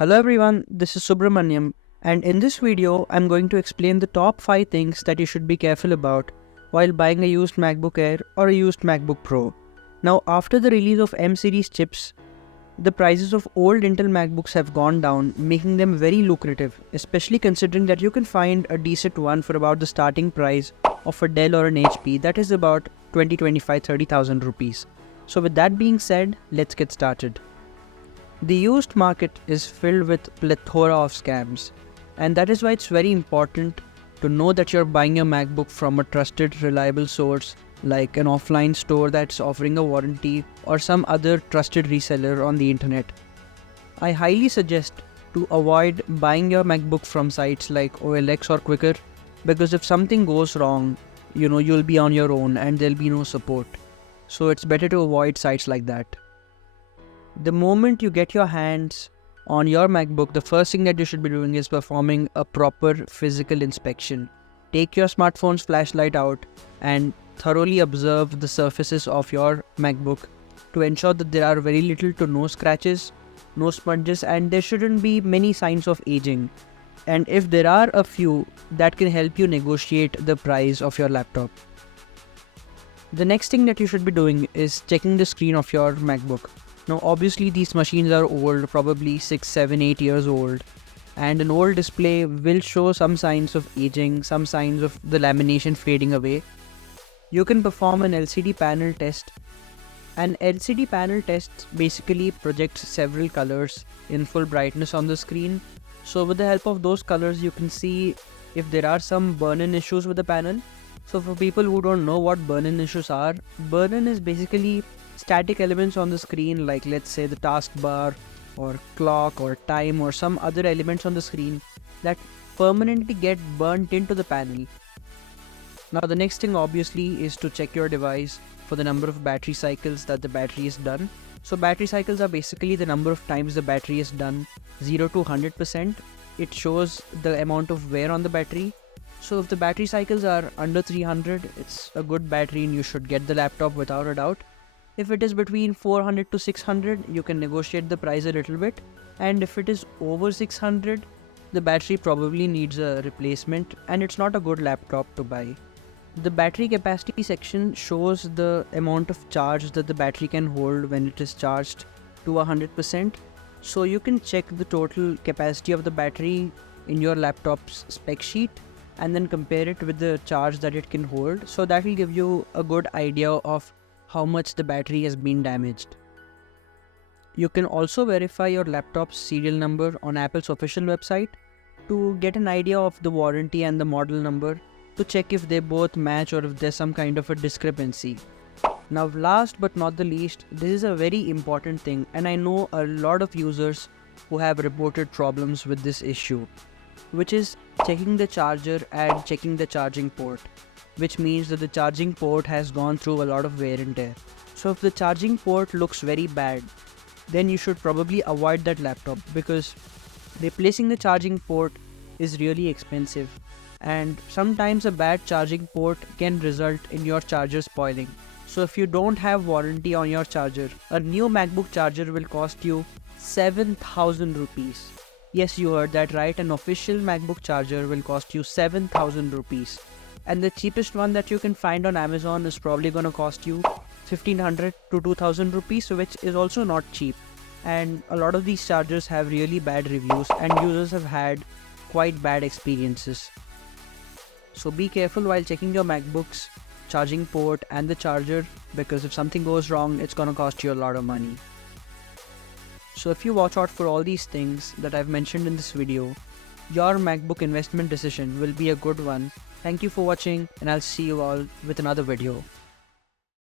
Hello everyone, this is Subramaniam, and in this video I'm going to explain the top 5 things that you should be careful about while buying a used MacBook Air or a used MacBook Pro. Now, after the release of M series chips, the prices of old Intel MacBooks have gone down, making them very lucrative, especially considering that you can find a decent one for about the starting price of a Dell or an HP, that is about 20, 25, 30,000 rupees. So with that being said, let's get started. The used market is filled with plethora of scams, and that is why it's very important to know that you're buying your MacBook from a trusted, reliable source like an offline store that's offering a warranty or some other trusted reseller on the internet. I highly suggest to avoid buying your MacBook from sites like OLX or Quicker, because if something goes wrong, you'll be on your own and there'll be no support. So it's better to avoid sites like that. The moment you get your hands on your MacBook, the first thing that you should be doing is performing a proper physical inspection. Take your smartphone's flashlight out and thoroughly observe the surfaces of your MacBook to ensure that there are very little to no scratches, no smudges, and there shouldn't be many signs of aging. And if there are a few, that can help you negotiate the price of your laptop. The next thing that you should be doing is checking the screen of your MacBook. Now obviously these machines are old, probably 6, 7, 8 years old, and an old display will show some signs of aging, some signs of the lamination fading away. You can perform an LCD panel test. An LCD panel test basically projects several colors in full brightness on the screen. So with the help of those colors you can see if there are some burn-in issues with the panel. So for people who don't know what burn-in issues are, burn-in is basically static elements on the screen, like let's say the taskbar or clock or time or some other elements on the screen that permanently get burnt into the panel. Now the next thing obviously is to check your device for the number of battery cycles that the battery is done. So battery cycles are basically the number of times the battery is done 0 to 100%. It shows the amount of wear on the battery. So if the battery cycles are under 300, it's a good battery and you should get the laptop without a doubt. If it is between 400 to 600, you can negotiate the price a little bit. And if it is over 600, the battery probably needs a replacement and it's not a good laptop to buy. The battery capacity section shows the amount of charge that the battery can hold when it is charged to 100%. So you can check the total capacity of the battery in your laptop's spec sheet and then compare it with the charge that it can hold. So that will give you a good idea of how much the battery has been damaged. You can also verify your laptop's serial number on Apple's official website to get an idea of the warranty and the model number to check if they both match or if there's some kind of a discrepancy. Now last but not the least, this is a very important thing, and I know a lot of users who have reported problems with this issue, which is checking the charger and checking the charging port, which means that the charging port has gone through a lot of wear and tear. So if the charging port looks very bad, then you should probably avoid that laptop, because replacing the charging port is really expensive, and sometimes a bad charging port can result in your charger spoiling. So if you don't have warranty on your charger, a new MacBook charger will cost you 7,000 rupees. Yes, you heard that right, an official MacBook charger will cost you 7,000 rupees. And the cheapest one that you can find on Amazon is probably going to cost you 1,500 to 2,000 rupees, which is also not cheap. And a lot of these chargers have really bad reviews and users have had quite bad experiences. So be careful while checking your MacBook's charging port and the charger, because if something goes wrong, it's going to cost you a lot of money. So if you watch out for all these things that I've mentioned in this video, your MacBook investment decision will be a good one. Thank you for watching, and I'll see you all with another video.